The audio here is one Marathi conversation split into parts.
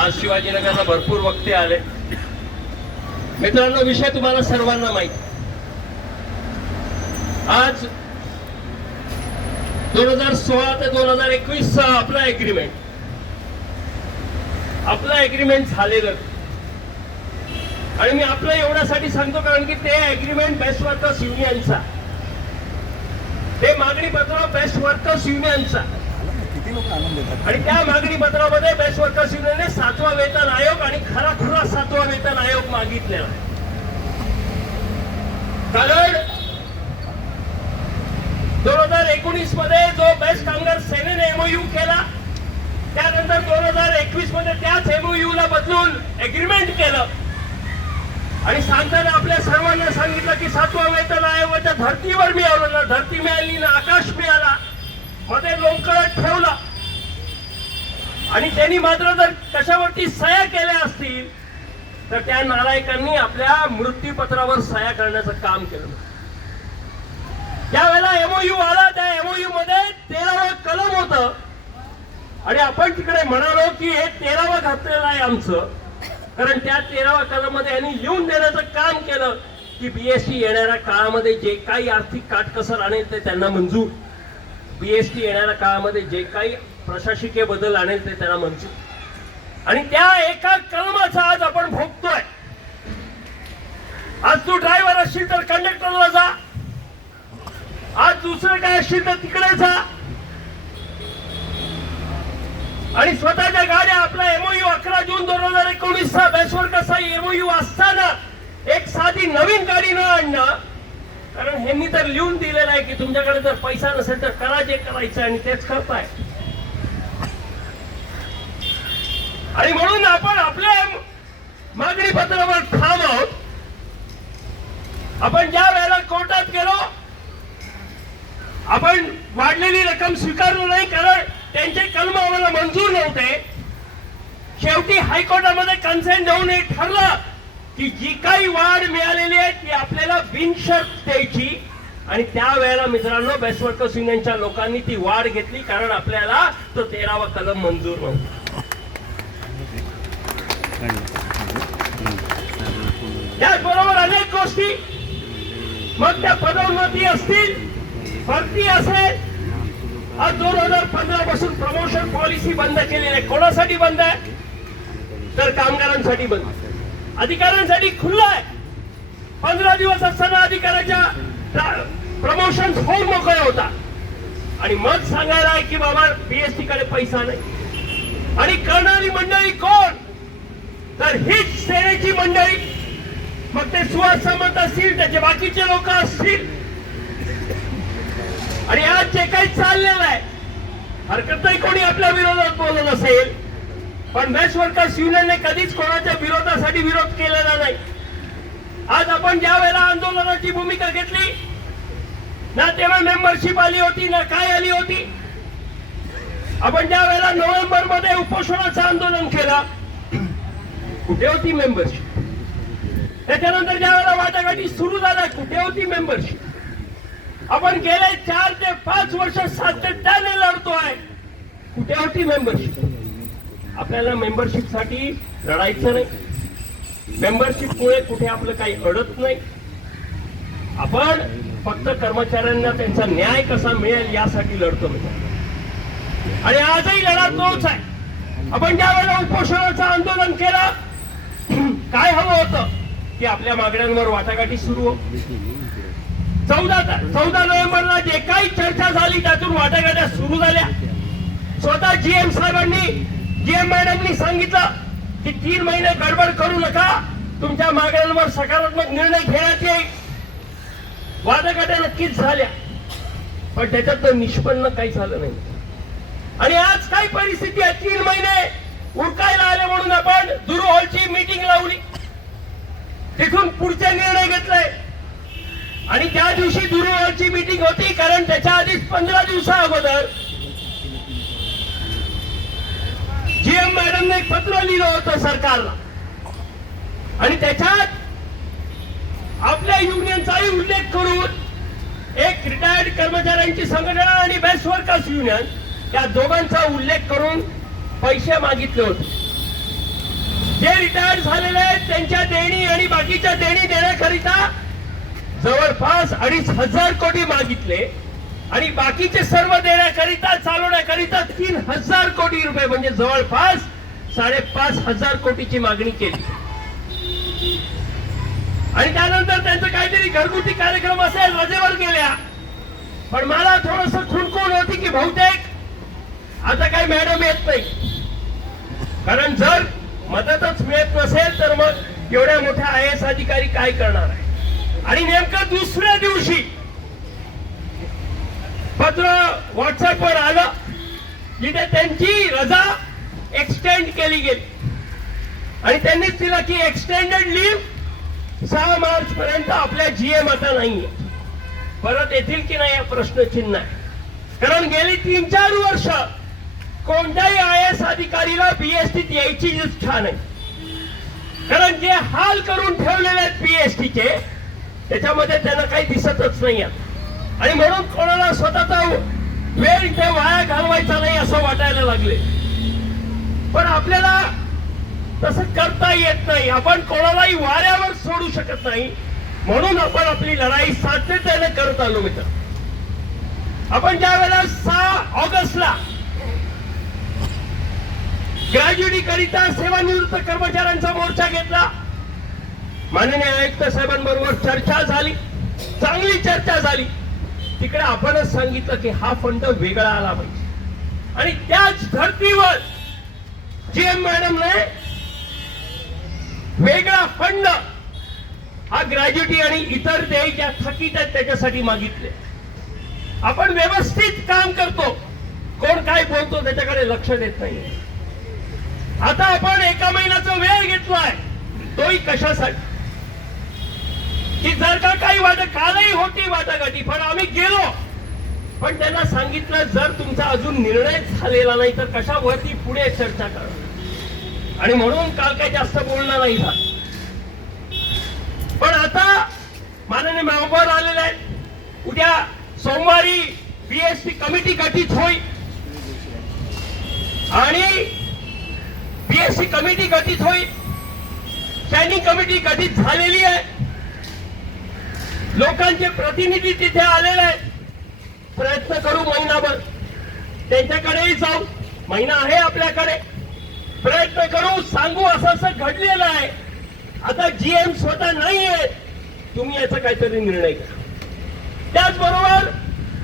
आज शिवाजीनगरला भरपूर वक्ते आले. मित्रांनो, विषय तुम्हाला सर्वांना माहिती. आज 2016 ते 2021 आपलं एग्रीमेंट झालेलं. आणि मी आपलं एवढ्यासाठी सांगतो कारण की ते एग्रीमेंट बेस्ट वर्कर्स युनियनचा, ते मागणी पत्र बेस्ट वर्कर्स युनियनचा, आणि त्या मागणी पत्रामध्ये बेस्ट वर्कर्स युनियनने 7वा वेतन आयोग आणि खरा 7वा वेतन आयोग मागितलेला. कारण 2019 मध्ये जो बेस्ट कामगार सेनेने एमओयू केला, त्यानंतर 2021 मध्ये त्याच एमओयू ला बदलून एग्रीमेंट केलं. आणि सांगताना आपल्या सर्वांना सांगितलं की 7वा वेतन आयोगाच्या धर्तीवर मिळवलं ना, धरती मिळाली ना, आकाश मिळाला, मध्ये लोंबकळत ठेवला. आणि त्यांनी मात्र जर कशावरती सह्या केल्या असतील तर त्या नालायकांनी आपल्या मृत्यूपत्रावर सह्या करण्याचं काम केलं. ज्यावेळेला एमओयू आला त्या एमओयू मध्ये 13वं कलम होतं आणि आपण तिकडे म्हणालो की हे 13वं घातलेलं आहे आमचं, कारण त्या 13व्या कलम मध्ये यांनी लिहून देण्याचं काम केलं की बीएसटी येणाऱ्या काळामध्ये जे काही आर्थिक काटकसर आणेल ते त्यांना मंजूर, बीएसटी येणाऱ्या काळामध्ये जे काही प्रशासकीय बदल आणेल ते त्यांना मंजूर. आणि त्या एका कलमाचा आज आपण भोगतोय. आज तू ड्रायव्हर असशील तर कंडक्टरला जा, आज दुसरं काय असशील तर तिकडे जा, आणि स्वतःच्या गाड्या आपला एमओयू 11 जून 2019 चा बेस्ट वर्कर्सचा एमओयू असताना एक साधी नवीन गाडी न आणणं, कारण ह्यांनी तर लिहून दिलेलं आहे की तुमच्याकडे जर पैसा नसेल तर करा जे करायचं, आणि तेच करताय. आणि म्हणून आपण आपल्या मागणी पत्रावर ठाम आहोत. आपण ज्या वेळेला कोर्टात गेलो आपण वाढलेली रक्कम स्वीकारलो नाही, कारण त्यांचे कलम आम्हाला मंजूर नव्हते. शेवटी हायकोर्टामध्ये कन्सेंट देऊन हे ठरलं की जी काही वाढ मिळालेली आहे ती आपल्याला बिनशर्त द्यायची. आणि त्यावेळेला मित्रांनो बेस्ट वर्कर्स युनियनच्या लोकांनी ती वाढ घेतली, कारण आपल्याला तो 13वा कलम मंजूर नव्हता. त्याचबरोबर अनेक गोष्टी, मग त्या पदोन्नती असतील, भरती असेल. आज 2015 पासून प्रमोशन पॉलिसी बंद केलेली आहे. कोणासाठी बंद आहे तर कामगारांसाठी बंद, अधिकाऱ्यांसाठी खुल्ला आहे. 15 दिवस असताना अधिकाऱ्याच्या प्रमोशन होऊन मोकळे होता आणि मग सांगायला आहे की बाबा बीएसटी कडे पैसा नाही. आणि करणारी मंडळी कोण तर हीच सेनेची मंडळी, मग ते सुहास सामंत असतील, त्याचे बाकीचे लोक असतील. आणि आज जे काही चाललेलं आहे, हरकत नाही कोणी आपल्या विरोधात बोलत असेल, पण बेस्ट वर्कर्स युनियनने कधीच कोणाच्या विरोधासाठी विरोध केलेला नाही. आज आपण ज्या वेळेला आंदोलनाची भूमिका घेतली ना तेव्हा मेंबरशिप आली होती ना काय आली होती. आपण ज्या वेळेला नोव्हेंबर मध्ये उपोषणाचं आंदोलन केलं कुठे होती मेंबरशिप. त्याच्यानंतर ज्या वेळेला वाटाघाटी सुरू झाल्या कुठे होती मेंबरशिप. आपण गेले 4 ते 5 वर्ष सातत्याने लढतोय, कुठे होती मेंबरशिप. आपल्याला मेंबरशिप साठी लढायचं नाही, मेंबरशिप मुळे कुठे आपलं काही अडत नाही. आपण फक्त कर्मचाऱ्यांना त्यांचा न्याय कसा मिळेल यासाठी लढतो. आणि आजही लढा तोच आहे. आपण ज्या वेळेला उपोषणाचं आंदोलन केलं काय हवं होतं की आपल्या मागण्यांवर वाटाघाटी सुरू हो. 14 नोव्हेंबरला जे काही चर्चा झाली त्यातून वाटाघाट्या सुरू झाल्या. स्वतः जीएम साहेबांनी, जीएम मॅडमनी सांगितलं की 3 महिने गडबड करू नका, तुमच्या मागण्यांवर सकारात्मक निर्णय घेण्यात येईल. वाटाघाट्या नक्कीच झाल्या पण त्याच्यात निष्पन्न काही झालं नाही. आणि आज काय परिस्थिती आहे, 3 महिने उरकायला आले म्हणून आपण दुरू हॉलची मीटिंग लावली, तिथून पुढचे निर्णय घेतले. आणि त्या दिवशी दुरू हॉलची मीटिंग होती कारण त्याच्या आधीच 15 दिवसा अगोदर जीएम मॅडमने एक पत्र लिहिलं होतं सरकारला आणि त्याच्यात आपल्या युनियनचाही उल्लेख करून एक रिटायर्ड कर्मचाऱ्यांची संघटना आणि बेस्ट वर्कर्स युनियन या दोघांचा उल्लेख करून पैसे मागितले होते. जे रिटायर्ड झालेले आहेत त्यांच्या देणी आणि बाकीच्या देणी देण्याकरिता जवळपास 2,500 कोटी मागितले आणि बाकीचे सर्व देण्याकरिता चालवण्याकरिता 3,000 कोटी रुपये म्हणजे जवळपास 5,500 कोटीची मागणी केली. आणि त्यानंतर त्यांचं काहीतरी घरगुती कार्यक्रम असेल, रजेवर गेल्या. पण मला थोडस खुणखुण होती की बहुतेक आता काही मॅडम येत नाही, कारण जर मदतच मिळत नसेल तर मग एवढ्या मोठ्या IAS अधिकारी काय करणार आहे. आणि नेमकं दुसऱ्या दिवशी पत्र व्हॉट्सअपवर आलं जिथे त्यांची रजा एक्सटेंड केली गेली आणि त्यांनीच दिलं की एक्सटेंडेड लीव्ह 6 मार्च पर्यंत आपल्या GM आता नाहीये. परत येतील की नाही हा प्रश्नचिन्ह आहे. कारण गेली 3-4 वर्ष कोणत्याही IAS अधिकारीला BSTत यायची इच्छा नाही. कारण जे हाल करून ठेवलेले आहेत BSTचे त्याच्यामध्ये त्यांना काही दिसतच नाही. आणि म्हणून कोणाला स्वतःचा वेळ इथे वाया घालवायचा नाही असं वाटायला लागले. पण आपल्याला तसं करता येत नाही. आपण कोणालाही वाऱ्यावर सोडू शकत नाही. म्हणून आपण आपली लढाई सातत्याने करत आलो. मित्र, आपण ज्या वेळेला 6 ऑगस्टला ग्रॅज्युएटी करिता सेवानिवृत्त कर्मचाऱ्यांचा मोर्चा घेतला, माननीय आयुक्त साहेबांबरोबर चर्चा झाली, चांगली चर्चा झाली. तिकडे आपणच सांगितलं की हा फंड वेगळा आला पाहिजे. आणि त्याच धर्तीवर GM मॅडमने वेगळा फंड हा ग्रॅज्युएटी आणि इतर देय ज्या थकीत आहेत त्याच्यासाठी मागितले. आपण व्यवस्थित काम करतो, कोण काय बोलतो त्याच्याकडे लक्ष देत नाही. आता आपण 1 महिन्याचा वेळ घेतलाय, तोही कशासाठी की जर का काही कालही होती वाटाघाटी, पण आम्ही गेलो. पण त्यांना सांगितलं जर तुमचा अजून निर्णय झालेला नाही तर कशावरती पुढे चर्चा करा. आणि म्हणून काल काही जास्त बोलणं नाही झालं. पण आता माननीय मेंबर आलेले आहेत. उद्या सोमवारी BST कमिटी गठीत होईल आणि BST कमिटी गठीत होईल. स्टँडिंग कमिटी गठीत झालेली आहे. लोकांचे प्रतिनिधी तिथे आलेले आहेत. प्रयत्न करू महिनाभर त्यांच्याकडेही जाऊ. महिना आहे आपल्याकडे. प्रयत्न करू, सांगू असं असं घडलेलं आहे. आता GM स्वतः नाहीये, तुम्ही याचा काहीतरी निर्णय घ्या. त्याचबरोबर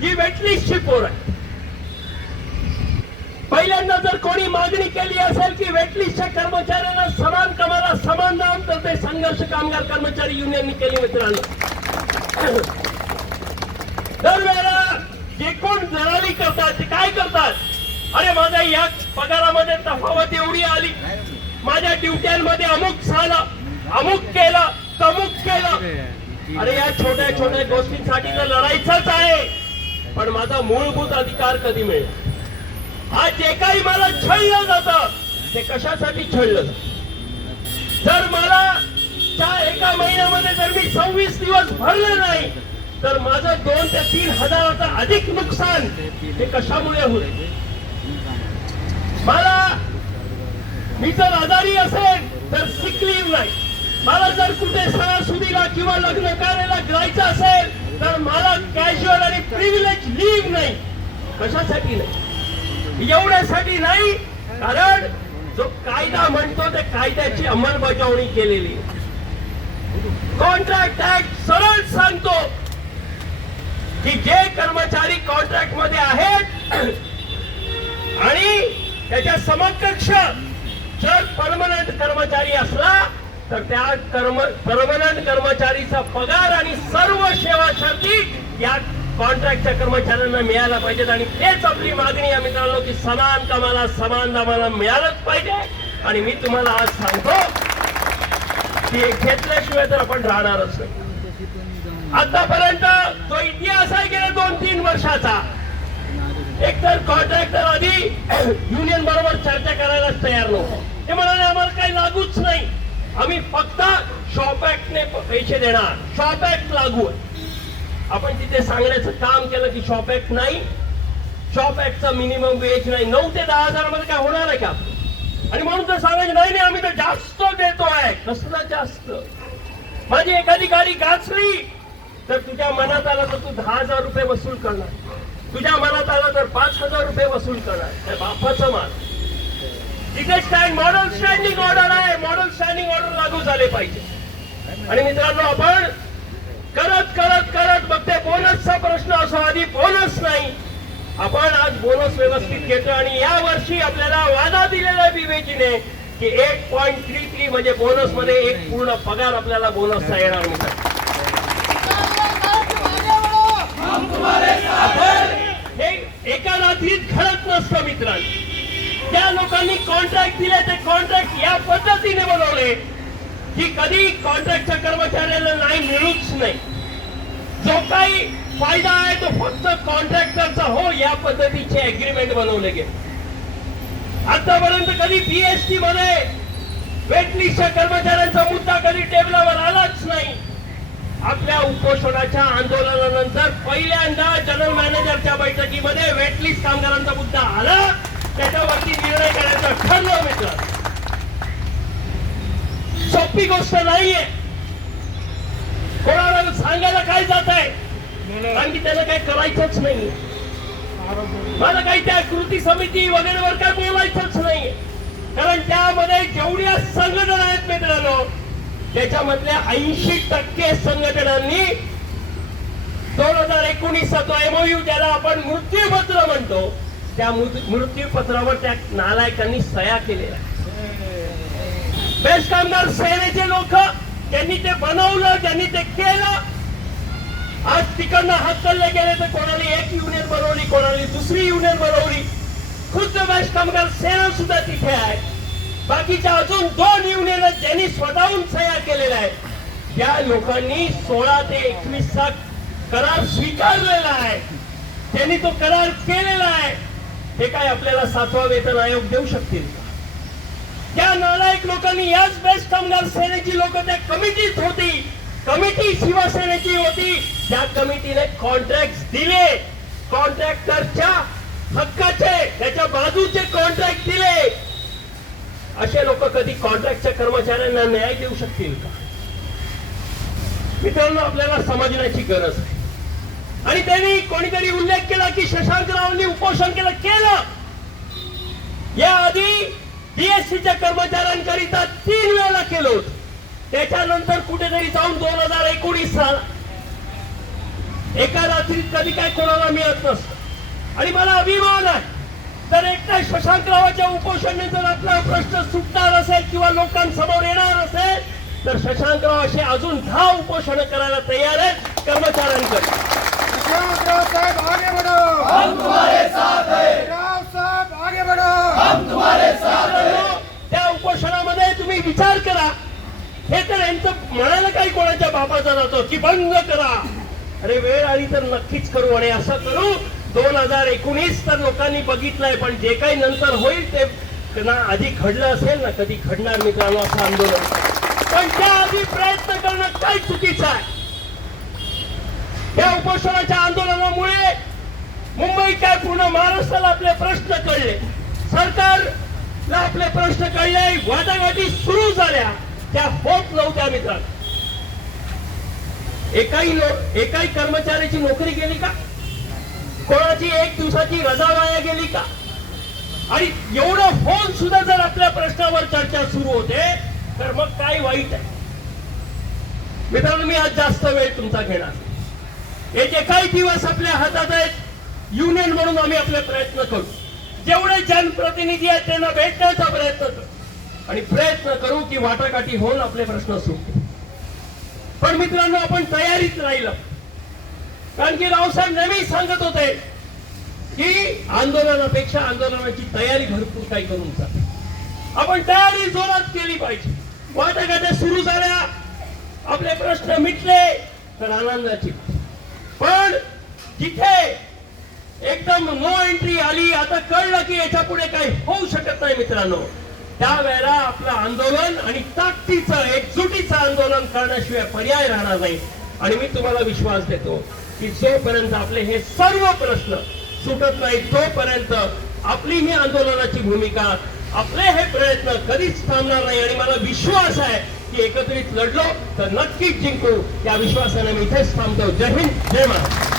जी वेटलिस्टची पोरं आहे, पहिल्यांदा जर कोणी मागणी केली असेल की वेटलिस्टच्या कर्मचाऱ्यांना समान कामाला समान दाम, तर ते संघर्ष कामगार कर्मचारी युनियनने केली. मित्रांनो, दरवेळेला जे कोण दलाली करतात ते काय करतात, अरे माझ्या या पगारामध्ये तफावत एवढी आली, माझ्या ड्युट्यांमध्ये अमुक झालं, अमुक केलं, तमुक केलं. अरे या छोट्या छोट्या गोष्टींसाठी तर लढायचंच आहे. पण माझा मूलभूत अधिकार कधी मिळेल? आज जे काही मला छळलं जातं ते कशासाठी छळलं जातं? जर मला त्या 1 महिन्यामध्ये जर मी 26 दिवस भरले नाही तर माझं 2 ते 3 हजाराचं अधिक नुकसान हे कशामुळे होईल? मी जर आजारी असेल तर सिक लीव्ह नाही. मला जर कुठे सणासुदीला किंवा लग्न कार्याला जायचं असेल तर मला कॅज्युअल आणि प्रिव्हिलेज लीव्ह नाही. कशासाठी नाही? एवढ्यासाठी नाही कारण जो कायदा म्हणतो त्या कायद्याची अंमलबजावणी केलेली. कॉन्ट्रॅक्ट ऍक्ट सरळ सांगतो की जे कर्मचारी कॉन्ट्रॅक्ट मध्ये आहेत आणि त्याच्या समकक्ष जर परमनंट कर्मचारी असला तर त्या परमनंट कर्मचारीचा पगार आणि सर्व सेवा शर्ती या कॉन्ट्रॅक्टच्या कर्मचाऱ्यांना मिळायला पाहिजेत. आणि तेच आपली मागणी आहे मित्रांनो की समान कामाला समान दामाला मिळालंच पाहिजे. आणि मी तुम्हाला आज सांगतो की घेतल्याशिवाय तर आपण राहणारच नाही. आतापर्यंत जो इतिहास आहे गेल्या 2-3 वर्षाचा, एकतर कॉन्ट्रॅक्टर आधी युनियन बरोबर चर्चा करायलाच तयार नव्हतो. ते म्हणाले आम्हाला काही लागूच नाही, आम्ही फक्त शॉप ऍक्टने पैसे देणार, शॉप ऍक्ट लागू आहे. आपण तिथे सांगण्याचं काम केलं की शॉप ऍक्ट नाही, शॉप ऍक्टचा मिनिमम वेज नाही. 9 ते 10 हजार मध्ये काय होणार आहे का? आणि म्हणून तर सांगायचं नाही आम्ही तर जास्त देतोय. कसलं जास्त? माझी एखादी गाडी गाचली तर तुझ्या मनात आलं तर तू 10,000 रुपये वसूल करणार, तुझ्या मनात आलं तर 5,000 रुपये वसूल करणार. त्या बापाचं मान. तिथे मॉडेल स्टँडिंग ऑर्डर आहे, मॉडेल स्टँडिंग ऑर्डर लागू झाले पाहिजे. आणि मित्रांनो, आपण करत करत करत मग ते बोनसचा प्रश्न असो, आधी बोनस नाही, आपण आज बोनस व्यवस्थित घेतो. आणि या वर्षी आपल्याला वादा दिलेला आहे विवेचीने की 1.33 म्हणजे बोनस मध्ये एक पूर्ण पगार आपल्याला बोनसचा येणार मित्रांनो. हे एका रात्रीत घडत नसतं मित्रांनो. त्या लोकांनी कॉन्ट्रॅक्ट दिले ते कॉन्ट्रॅक्ट या पद्धतीने बनवले की कधी कॉन्ट्रॅक्टच्या कर्मचाऱ्याला नाही मिळूच नाही. जो काही फायदा आहे तो फक्त कॉन्ट्रॅक्टरचा हो या पद्धतीचे अग्रीमेंट बनवले गेले. आतापर्यंत कधी पीएसटी मध्ये वेटलिस्टच्या कर्मचाऱ्यांचा मुद्दा कधी टेबलावर आलाच नाही. आपल्या उपोषणाच्या आंदोलनानंतर पहिल्यांदा जनरल मॅनेजरच्या बैठकीमध्ये वेटलिस्ट कामगारांचा मुद्दा आला, त्याच्यावरती निर्णय करायचं ठरलं मित्र. सोपी गोष्ट नाहीये. कोणाला सांगायला काय जात आहे, कारण की त्याला काही करायचंच नाहीये. मला काही त्या कृती समिती वगैरेवर काय बोलायचंच नाहीये, कारण त्यामध्ये जेवढ्या संघटना आहेत मित्रांनो, त्याच्यामधल्या 80% संघटनांनी 2019चा तो एमओयू ज्याला आपण मृत्यूपत्र म्हणतो, त्या मृत्यूपत्रावर त्या नालायकांनी सह्या केलेल्या. बेस्ट कामगार सेनेचे लोक ज्यांनी ते बनवलं, ज्यांनी ते केलं, आज तिकडनं हकलले गेले तर कोणाला एक युनियन बनवली, कोणाला दुसरी युनियन बनवली. खुद्द बेस्ट कामगार सेना सुद्धा तिथे आहे. बाकीच्या अजून 2 युनियन ज्यांनी स्वतःहून सह्या केलेल्या आहेत. त्या लोकांनी 16 ते 21 चा करार स्वीकारलेला आहे, त्यांनी तो करार केलेला आहे. हे काय आपल्याला 7वा वेतन आयोग देऊ शकतील का? त्या नालायक लोकांनी, याच बेस्ट कामगार सेनेची लोक त्या कमिटीत होती, कमिटी शिवसेनेची होती, त्या कमिटीने कॉन्ट्रॅक्ट दिले, कॉन्ट्रॅक्टरच्या हक्काचे, त्याच्या बाजूचे कॉन्ट्रॅक्ट दिले. असे लोक कधी कॉन्ट्रॅक्टच्या कर्मचाऱ्यांना न्याय देऊ शकतील का? मित्रांनो, आपल्याला समजण्याची गरज आहे. आणि त्यांनी कोणीतरी उल्लेख केला की शशांकरावांनी उपोषण केलं. याआधी बीएससीच्या कर्मचाऱ्यांकरिता 3 वेळा केलं होतं. त्याच्यानंतर कुठेतरी जाऊन 2019 साल एका रात्रीत कधी काय कोणाला मिळत नसतं. आणि मला अभिमान आहे, तर एकट्या शशांकरावाच्या उपोषणाने जर आपला प्रश्न सुटणार असेल किंवा लोकांसमोर येणार असेल, तर शशांकराव असे अजून 10 उपोषण करायला तयार आहेत कर्मचाऱ्यांकडे. राव साहब आगे बढ़ो, हम तुम्हारे साथ हैं. राव साहब आगे बढ़ो, हम तुम्हारे साथ हैं. त्या उपोषणामध्ये तुम्ही विचार करा. हे तर यांचं म्हणायला काही कोणाच्या बापाचा जातो की बंद करा. अरे वेळ आली तर नक्कीच करू, आणि असं करू. 2019 तर लोकांनी बघितलंय, पण जे काही नंतर होईल ते ना आधी घडलं असेल ना कधी घडणार मित्रांनो असं आंदोलन. पण त्याआधी प्रयत्न करणं काय चुकीचं आहे. या उपोषणाच्या आंदोलनामुळे मुंबई काय पूर्ण महाराष्ट्राला आपले प्रश्न कळले, सरकारला आपले प्रश्न कळले, वाटाघाटी सुरू झाल्या, त्या होत नव्हत्या मित्रांनो. एकाही कर्मचाऱ्याची नोकरी गेली का? कोणाची 1 दिवसाची रजा वाया गेली का? आणि एवढं होऊन सुद्धा जर आपल्या प्रश्नावर चर्चा सुरू होते तर मग काय वाईट आहे मित्रांनो. मी आज जास्त वेळ तुमचा घेणार. हे जे काही दिवस आपल्या हातात आहेत, युनियन म्हणून आम्ही आपले प्रयत्न करू. जेवढे जनप्रतिनिधी आहेत त्यांना भेटण्याचा प्रयत्न करू आणि प्रयत्न करू की वाटाघाटी होऊन आपले प्रश्न सुटतील. पण मित्रांनो, आपण तयारीत राहिलं, कारण की रावसाहेब नेहमी सांगत होते की आंदोलनापेक्षा आंदोलनाची तयारी भरपूर काही करून जाते. आपण तयारी जोरात केली पाहिजे. वाटाघाट्या सुरू झाल्या, आपले प्रश्न मिटले तर आनंदाची. पण जिथे एकदम नो एंट्री आली, आता कळलं की याच्या पुढे काही होऊ शकत नाही मित्रांनो, त्यावेळेला आपलं आंदोलन आणि ताकदीचं एकजुटीचं आंदोलन करण्याशिवाय पर्याय राहणार नाही. आणि मी तुम्हाला विश्वास देतो की जोपर्यंत आपले हे सर्व प्रश्न सुटत नाही तोपर्यंत आपली ही आंदोलनाची भूमिका आपले हे प्रयत्न कधीच थांबणार नाही आणि मला विश्वास आहे की एकत्रित लढलो तर नक्कीच जिंकू. या विश्वासाने मी इथेच थांबतो. जय हिंद, जय महाराष्ट्र.